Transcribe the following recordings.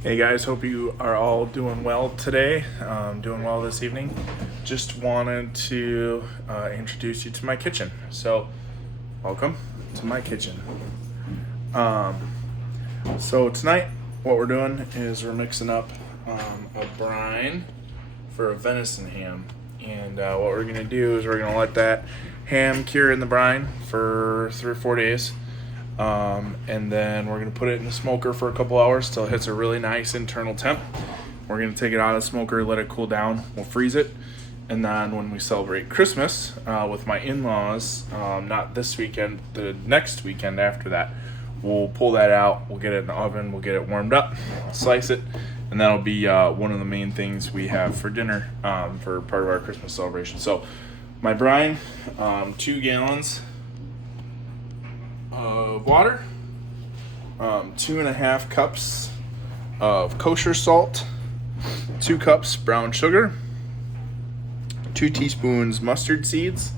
Hey guys, hope you are all doing well today, doing well this evening. Just wanted to introduce you to my kitchen. So, welcome to my kitchen. So tonight, what we're doing is we're mixing up a brine for a venison ham. And what we're gonna do is we're gonna let that ham cure in the brine for 3 or 4 days. And then we're going to put it in the smoker for a couple hours till it hits a really nice internal temp. We're going to take it out of the smoker, let it cool down. We'll freeze it. And then when we celebrate Christmas with my in-laws, not this weekend, the next weekend after that, we'll pull that out. We'll get it in the oven. We'll get it warmed up, slice it. And that'll be one of the main things we have for dinner for part of our Christmas celebration. So my brine, 2 gallons of water, 2.5 cups of kosher salt, 2 cups brown sugar, 2 teaspoons mustard seeds,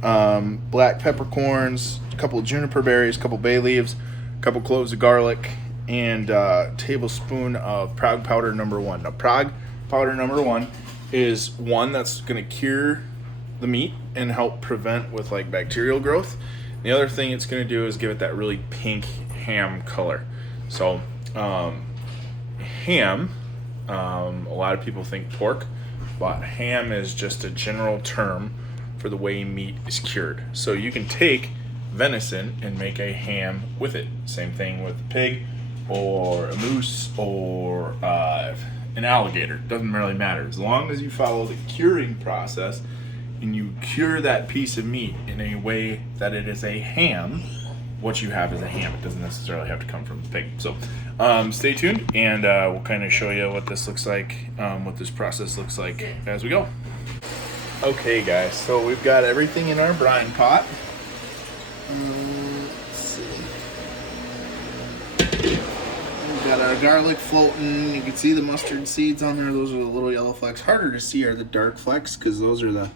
black peppercorns, a couple of juniper berries, a couple bay leaves, a couple cloves of garlic, and a tablespoon of Prague powder number 1. Now, Prague powder number 1 is one that's going to cure the meat and help prevent with like bacterial growth. The other thing it's going to do is give it that really pink ham color. So ham, a lot of people think pork, but ham is just a general term for the way meat is cured. So you can take venison and make a ham with it. Same thing with a pig or a moose or an alligator. Doesn't really matter. As long as you follow the curing process and you cure that piece of meat in a way that it is a ham, what you have is a ham. It doesn't necessarily have to come from the pig. So stay tuned, and we'll kind of show you what this looks like, what this process looks like as we go. Okay, guys, so we've got everything in our brine pot. Let's see. We've got our garlic floating. You can see the mustard seeds on there. Those are the little yellow flecks. Harder to see are the dark flecks because those are the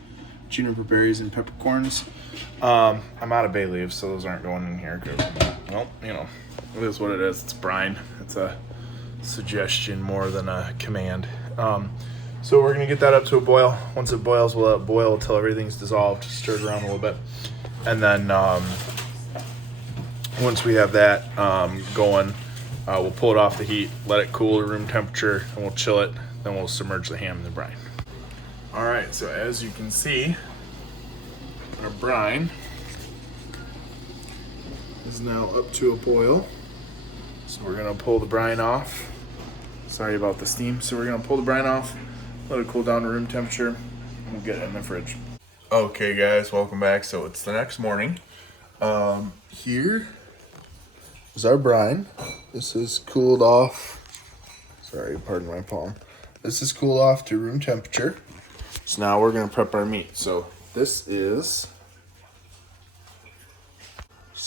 juniper berries and peppercorns. I'm out of bay leaves, so those aren't going in here. Well, you know, it is what it is. It's brine. It's a suggestion more than a command. So we're gonna get that up to a boil. Once it boils, we'll let it boil until everything's dissolved, stirred around a little bit, and then once we have that going, we'll pull it off the heat, let it cool to room temperature, and we'll chill it. Then we'll submerge the ham in the brine. All right, so as you can see, our brine is now up to a boil. So we're gonna pull the brine off. Sorry about the steam. So we're gonna pull the brine off, let it cool down to room temperature, and we'll get it in the fridge. Okay guys, welcome back. So it's the next morning. Here is our brine. This is cooled off. Sorry, pardon my palm. This is cooled off to room temperature. So now we're gonna prep our meat. So this is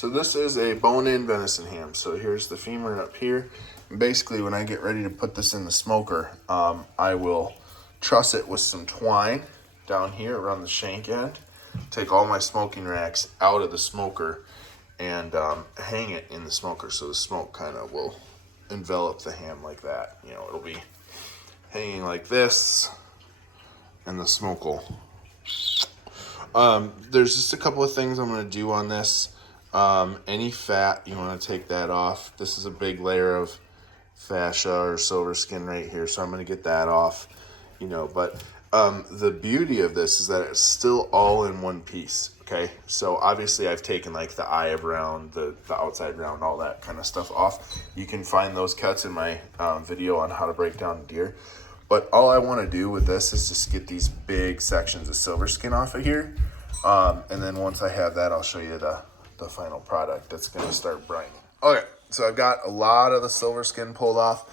a bone-in venison ham. So here's the femur up here. And basically, when I get ready to put this in the smoker, I will truss it with some twine down here around the shank end. Take all my smoking racks out of the smoker and hang it in the smoker so the smoke kind of will envelop the ham like that. You know, it'll be hanging like this, and the smoke will. There's just a couple of things I'm going to do on this. Any fat, you want to take that off. This is a big layer of fascia or silver skin right here, so I'm going to get that off. You know, but the beauty of this is that it's still all in one piece. Okay, so obviously I've taken like the eye of round, the outside round, all that kind of stuff off. You can find those cuts in my video on how to break down deer. But all I want to do with this is just get these big sections of silver skin off of here. And then once I have that, I'll show you the final product that's going to start brining. Okay, so I've got a lot of the silver skin pulled off.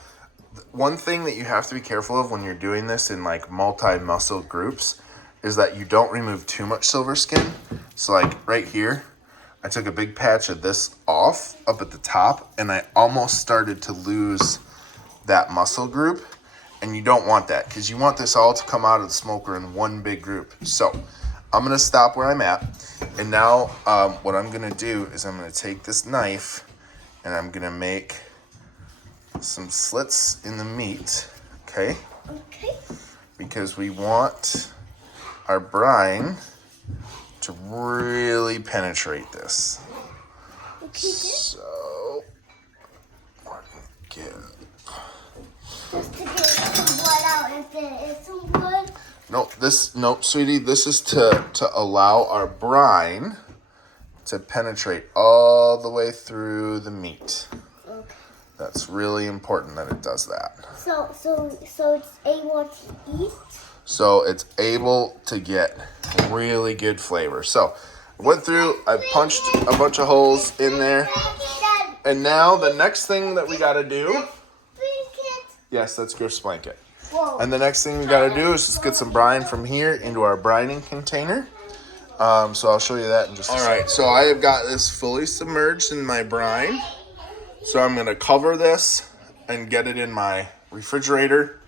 One thing that you have to be careful of when you're doing this in like multi-muscle groups is that you don't remove too much silver skin. So like right here, I took a big patch of this off up at the top, and I almost started to lose that muscle group. And you don't want that because you want this all to come out of the smoker in one big group. So I'm going to stop where I'm at. And now what I'm going to do is I'm going to take this knife and I'm going to make some slits in the meat, okay? Okay. Because we want our brine to really penetrate this. Okay. So, we're gonna get... Just to get some blood out if there is some blood. Nope, sweetie, this is to allow our brine to penetrate all the way through the meat. Okay. That's really important that it does that. So it's able to eat? So it's able to get really good flavor. So I went through, I punched a bunch of holes in there. And now the next thing that we gotta do, yes, that's Griff's blanket. Whoa. And the next thing we gotta do is just get some brine from here into our brining container. So I'll show you that in just a second. All right, so I have got this fully submerged in my brine. So I'm gonna cover this and get it in my refrigerator.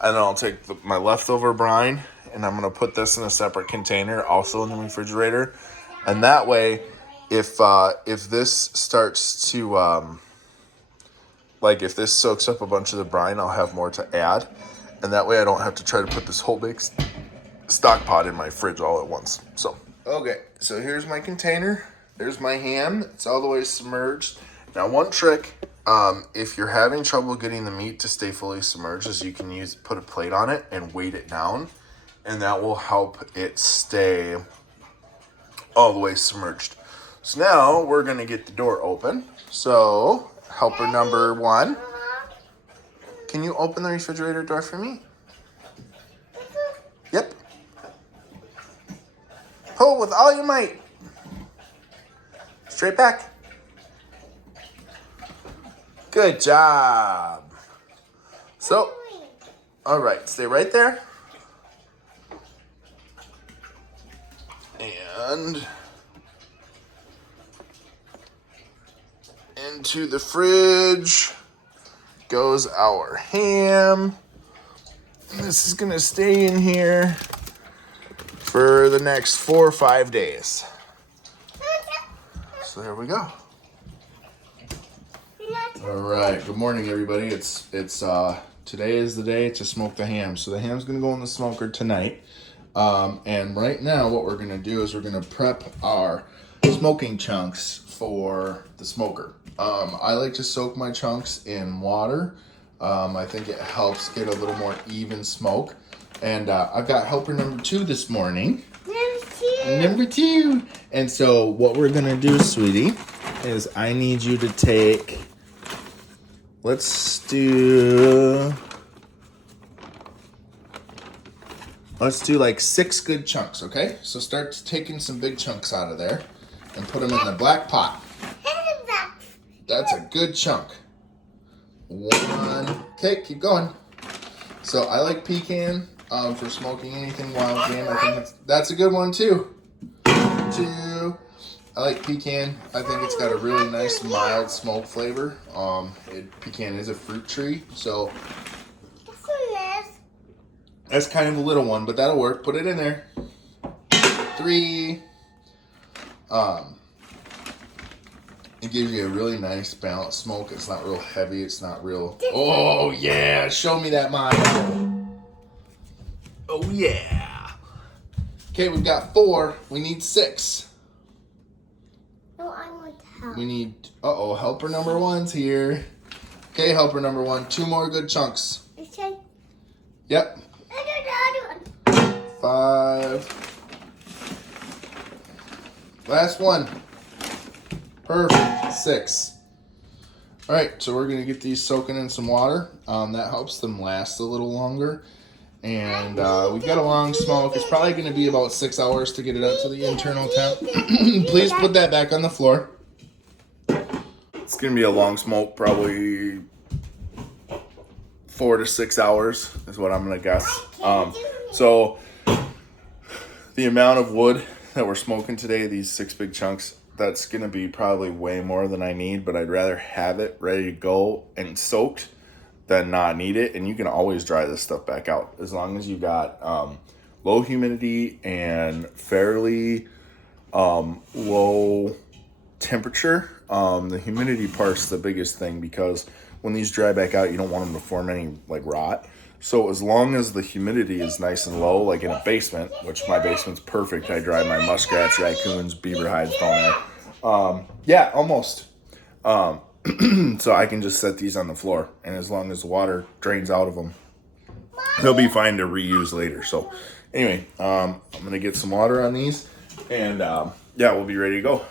And then I'll take my leftover brine and I'm gonna put this in a separate container, also in the refrigerator. And that way, if this starts to, if this soaks up a bunch of the brine, I'll have more to add. And that way I don't have to try to put this whole big stock pot in my fridge all at once. So, okay, so here's my container. There's my ham. It's all the way submerged. Now, one trick, if you're having trouble getting the meat to stay fully submerged, is you can put a plate on it and weight it down, and that will help it stay all the way submerged. So now we're gonna get the door open. So, helper number 1. Can you open the refrigerator door for me? Yep. Pull with all your might. Straight back. Good job. So, all right, stay right there. And into the fridge goes our ham. And this is gonna stay in here for the next 4 or 5 days. So there we go. All right, good morning, everybody. It's today is the day to smoke the ham. So the ham's gonna go in the smoker tonight. And right now, what we're gonna do is we're gonna prep our smoking chunks for the smoker. I like to soak my chunks in water. I think it helps get a little more even smoke. And I've got helper number 2 this morning. Number 2. And so what we're gonna do, sweetie, is I need you to take, let's do like 6 good chunks, okay? So start taking some big chunks out of there and put them in the black pot. That's a good chunk. 1, okay, keep going. So I like pecan for smoking anything wild game. I think that's a good one too. 2, I like pecan. I think it's got a really nice mild smoke flavor. Pecan is a fruit tree, so that's kind of a little one, but that'll work. Put it in there. 3, it gives you a really nice balanced smoke. It's not real heavy. It's not real. Oh yeah, show me that Mayo. Oh yeah. Okay, we've got 4. We need 6. No, I want to help. We need, helper number 1's here. Okay, helper number 1, 2 more good chunks. Okay. Yep. 5. Last one. Perfect. 6. All right, so we're gonna get these soaking in some water. That helps them last a little longer. And we've got a long smoke. It's probably gonna be about 6 hours to get it up to the internal temp. Please put that back on the floor. It's gonna be a long smoke, probably 4 to 6 hours is what I'm gonna guess. So the amount of wood that we're smoking today, these 6 big chunks, that's gonna be probably way more than I need, but I'd rather have it ready to go and soaked than not need it. And you can always dry this stuff back out as long as you got low humidity and fairly low temperature. The humidity part's the biggest thing, because when these dry back out, you don't want them to form any like rot. So as long as the humidity is nice and low, like in a basement, which my basement's perfect, I dry my muskrats, raccoons, beaver hides down there. Yeah, almost. So I can just set these on the floor, and as long as the water drains out of them, they'll be fine to reuse later. So anyway, I'm gonna get some water on these, and yeah, we'll be ready to go.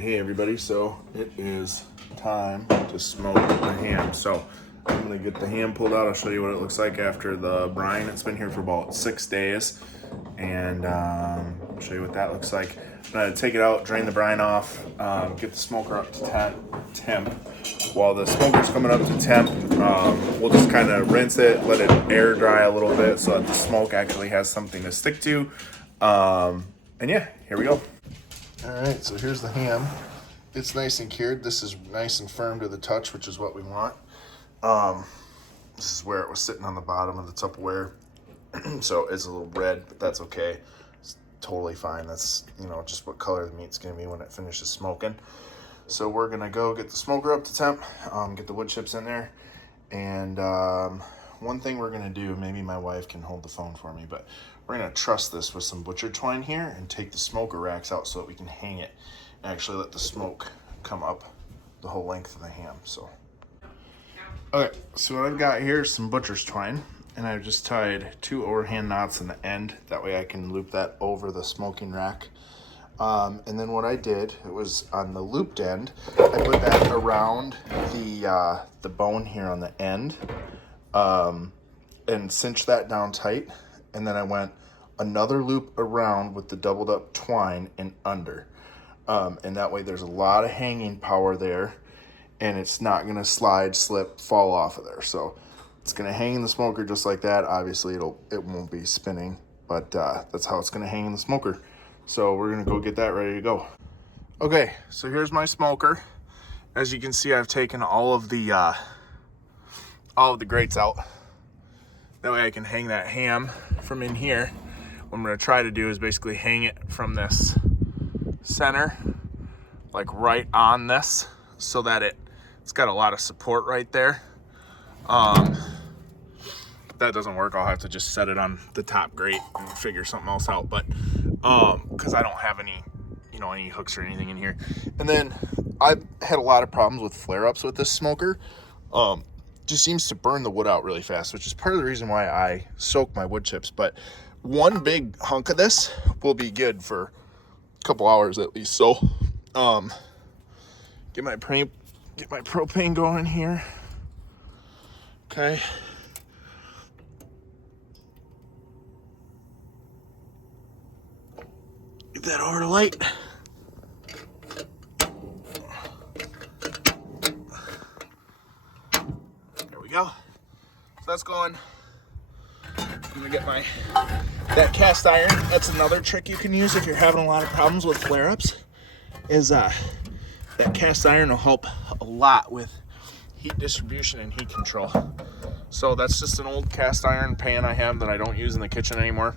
Hey everybody, so it is time to smoke the ham. So I'm gonna get the ham pulled out. I'll show you what it looks like after the brine. It's been here for about 6 days, and I'll show you what that looks like. I'm gonna take it out, drain the brine off, get the smoker up to temp. While the smoker's coming up to temp, we'll just kind of rinse it, let it air dry a little bit so that the smoke actually has something to stick to. And yeah, here we go. All right, so here's the ham. It's nice and cured. This is nice and firm to the touch, which is what we want. This is where it was sitting on the bottom of the Tupperware. So it's a little red, but that's okay. It's totally fine. That's, you know, just what color the meat's gonna be when it finishes smoking. So we're gonna go get the smoker up to temp, get the wood chips in there. And one thing we're gonna do, maybe my wife can hold the phone for me, but we're gonna truss this with some butcher twine here and take the smoker racks out so that we can hang it and actually let the smoke come up the whole length of the ham. So, okay, so what I've got here is some butcher's twine, and I've just tied 2 overhand knots in the end. That way I can loop that over the smoking rack. And then what I did, it was on the looped end, I put that around the bone here on the end, and cinched that down tight. And then I went another loop around with the doubled up twine and under. And that way there's a lot of hanging power there, and it's not gonna slide, slip, fall off of there. So it's gonna hang in the smoker just like that. Obviously it won't be spinning, but that's how it's gonna hang in the smoker. So we're gonna go get that ready to go. Okay, so here's my smoker. As you can see, I've taken all of the grates out. That way I can hang that ham from in here. What I'm gonna try to do is basically hang it from this center, like right on this, so that it's got a lot of support right there. If that doesn't work, I'll have to just set it on the top grate and figure something else out. But because I don't have any hooks or anything in here. And then I've had a lot of problems with flare-ups with this smoker. Just seems to burn the wood out really fast, which is part of the reason why I soak my wood chips. But one big hunk of this will be good for a couple hours at least. So get my propane going here. Okay. Get that over to light. There we go. So that's going. I'm gonna get that cast iron. That's another trick you can use if you're having a lot of problems with flare-ups. Is that cast iron will help a lot with heat distribution and heat control. So that's just an old cast iron pan I have that I don't use in the kitchen anymore.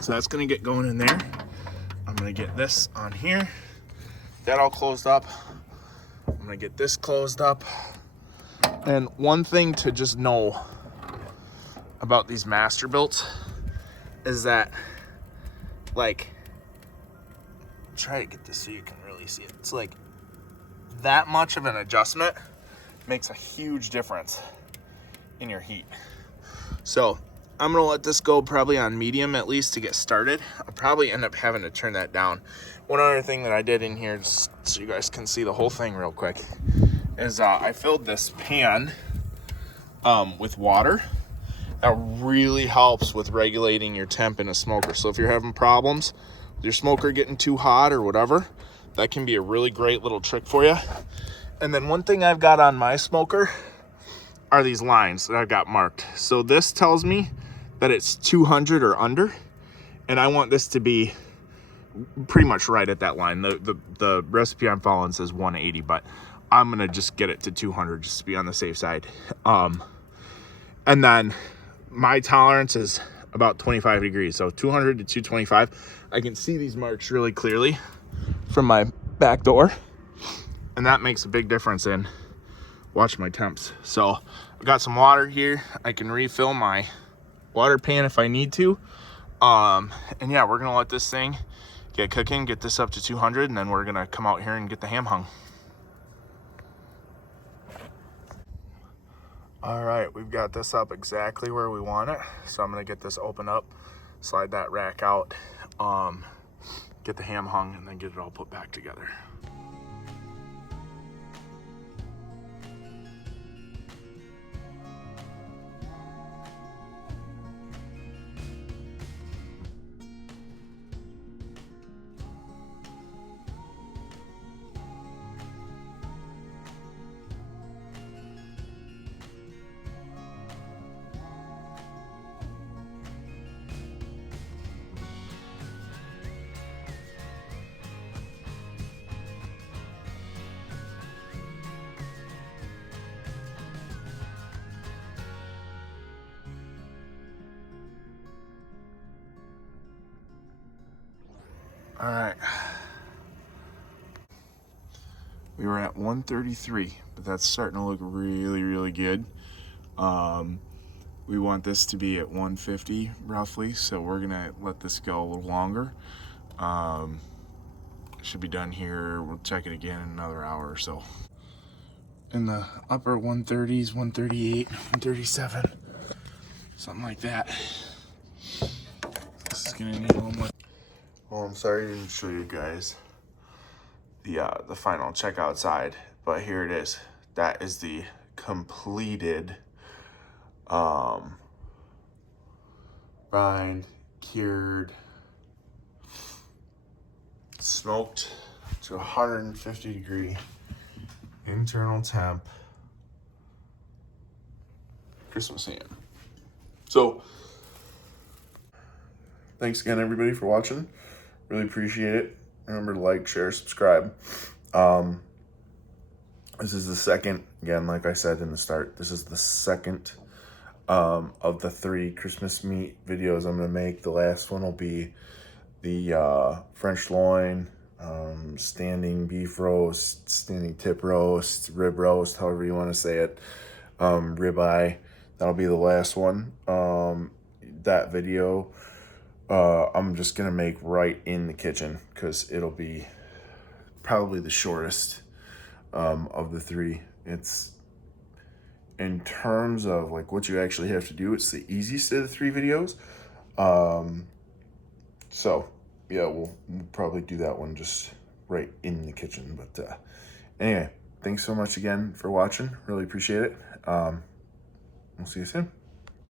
So that's gonna get going in there. I'm gonna get this on here. That all closed up. I'm gonna get this closed up. And one thing to just know about these master builts is that, like, try to get this so you can really see it. It's like that much of an adjustment makes a huge difference in your heat. So I'm gonna let this go probably on medium at least to get started. I'll probably end up having to turn that down. One other thing that I did in here, just so you guys can see the whole thing real quick, is I filled this pan with water. That really helps with regulating your temp in a smoker. So if you're having problems with your smoker getting too hot or whatever, that can be a really great little trick for you. And then one thing I've got on my smoker are these lines that I've got marked. So this tells me that it's 200 or under, and I want this to be pretty much right at that line. The recipe I'm following says 180, but I'm gonna just get it to 200 just to be on the safe side. And then my tolerance is about 25 degrees, so 200 to 225. I can see these marks really clearly from my back door, and that makes a big difference in watching my temps. So I've got some water here. I can refill my water pan if I need to. And yeah, we're gonna let this thing get cooking, get this up to 200, and then we're gonna come out here and get the ham hung. All right, we've got this up exactly where we want it. So I'm gonna get this open up, slide that rack out, get the ham hung, and then get it all put back together. All right. We were at 133, but that's starting to look really, really good. We want this to be at 150 roughly, so we're gonna let this go a little longer. Should be done here. We'll check it again in another hour or so. In the upper 130s, 138, 137, something like that. This is gonna need a little more. Well, I'm sorry I didn't show you guys the final checkout side, but here it is. That is the completed brined, cured, smoked to 150 degree internal temp Christmas ham. So thanks again everybody for watching. Really appreciate it. Remember to like, share, subscribe. This is the second, again, like I said in the start, this is the second of the 3 Christmas meat videos I'm gonna make. The last one will be the French loin, standing beef roast, standing tip roast, rib roast, however you want to say it, ribeye. That'll be the last one. That video I'm just gonna make right in the kitchen because it'll be probably the shortest of the 3. It's, in terms of like what you actually have to do, it's the easiest of the 3 videos. So yeah, we'll probably do that one just right in the kitchen. But anyway, thanks so much again for watching. Really appreciate it. We'll see you soon.